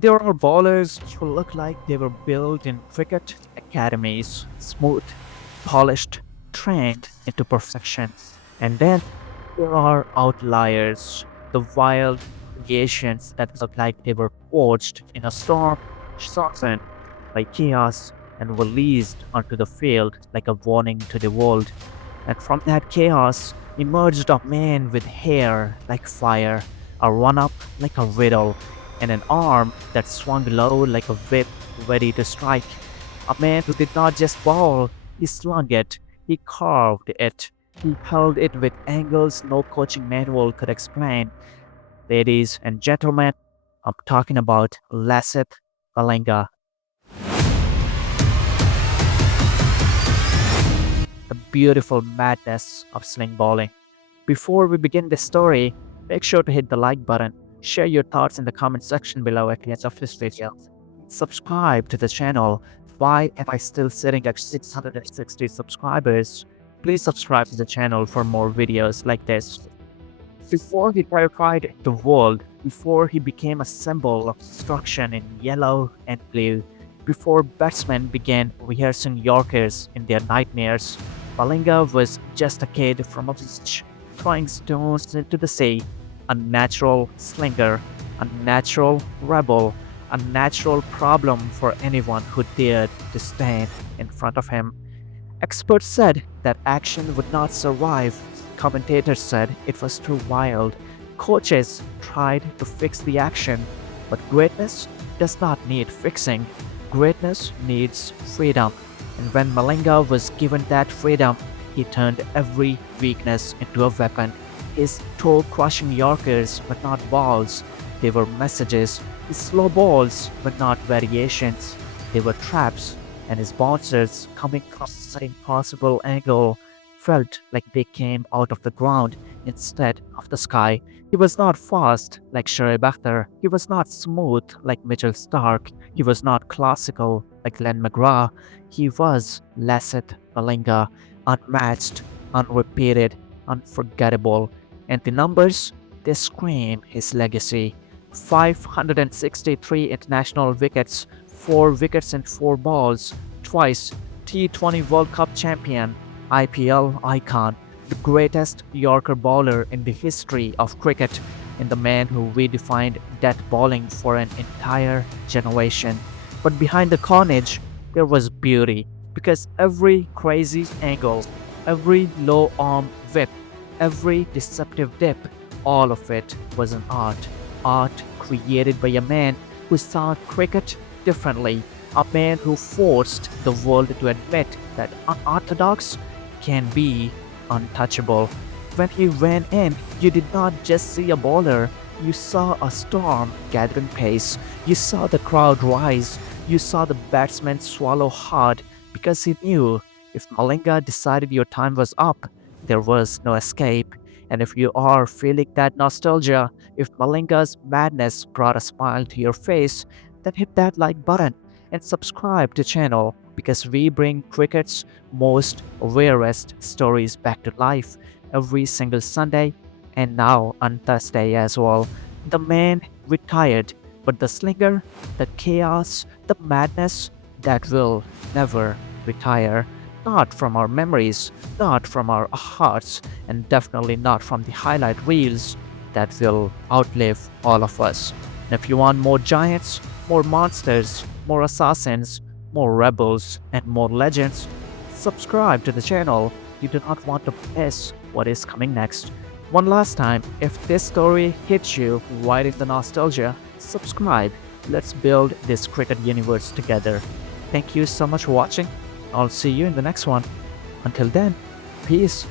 There are bowlers who look like they were built in cricket academies, smooth, polished, trained into perfection. And then there are outliers, the wild creations that look like they were forged in a storm, softened by chaos, and released onto the field like a warning to the world. And from that chaos emerged a man with hair like fire, a run up like a riddle, and an arm that swung low like a whip ready to strike. A man who did not just bowl, he slung it, he carved it, he held it with angles no coaching manual could explain. Ladies and gentlemen, I'm talking about Lasith Malinga, the beautiful madness of sling bowling. Before we begin this story, make sure to hit the like button, share your thoughts in the comment section below at the end of this video. Subscribe to the channel. Why am I still sitting at 660 subscribers? Please subscribe to the channel for more videos like this. Before he terrified the world, before he became a symbol of destruction in yellow and blue, before batsmen began rehearsing Yorkers in their nightmares, Malinga was just a kid from a beach, throwing stones into the sea, a natural slinger, a natural rebel, a natural problem for anyone who dared to stand in front of him. Experts said that action would not survive. Commentators said it was too wild. Coaches tried to fix the action, but greatness does not need fixing. Greatness needs freedom. And when Malinga was given that freedom, he turned every weakness into a weapon. His toe-crushing Yorkers were not balls, they were messages. His slow balls were not variations, they were traps. And his bouncers, coming from the impossible angle, felt like they came out of the ground instead of the sky. He was not fast like Shoaib Akhtar. He was not smooth like Mitchell Stark. He was not classical like Glenn McGrath. He was Lasith Malinga, unmatched, unrepeated, unforgettable. And the numbers, they scream his legacy. 563 international wickets, 4 wickets in 4 balls, twice T20 World Cup champion, IPL icon, the greatest Yorker bowler in the history of cricket, and the man who redefined death bowling for an entire generation. But behind the carnage, there was beauty, because every crazy angle, every low arm whip, every deceptive dip, all of it was an art. Art created by a man who saw cricket differently, a man who forced the world to admit that unorthodox can be untouchable. When he ran in, you did not just see a bowler, you saw a storm gathering pace. You saw the crowd rise. You saw the batsman swallow hard because he knew if Malinga decided your time was up, there was no escape. And if you are feeling that nostalgia, if Malinga's madness brought a smile to your face, then hit that like button and subscribe to channel because we bring cricket's most rarest stories back to life every single Sunday and now on Thursday as well. The man retired, but the slinger, the chaos, the madness, that will never retire. Not from our memories, not from our hearts, and definitely not from the highlight reels that will outlive all of us. And if you want more giants, more monsters, more assassins, more rebels, and more legends, subscribe to the channel. You do not want to miss what is coming next. One last time, if this story hits you right in the nostalgia, subscribe. Let's build this cricket universe together. Thank you so much for watching. I'll see you in the next one. Until then, peace.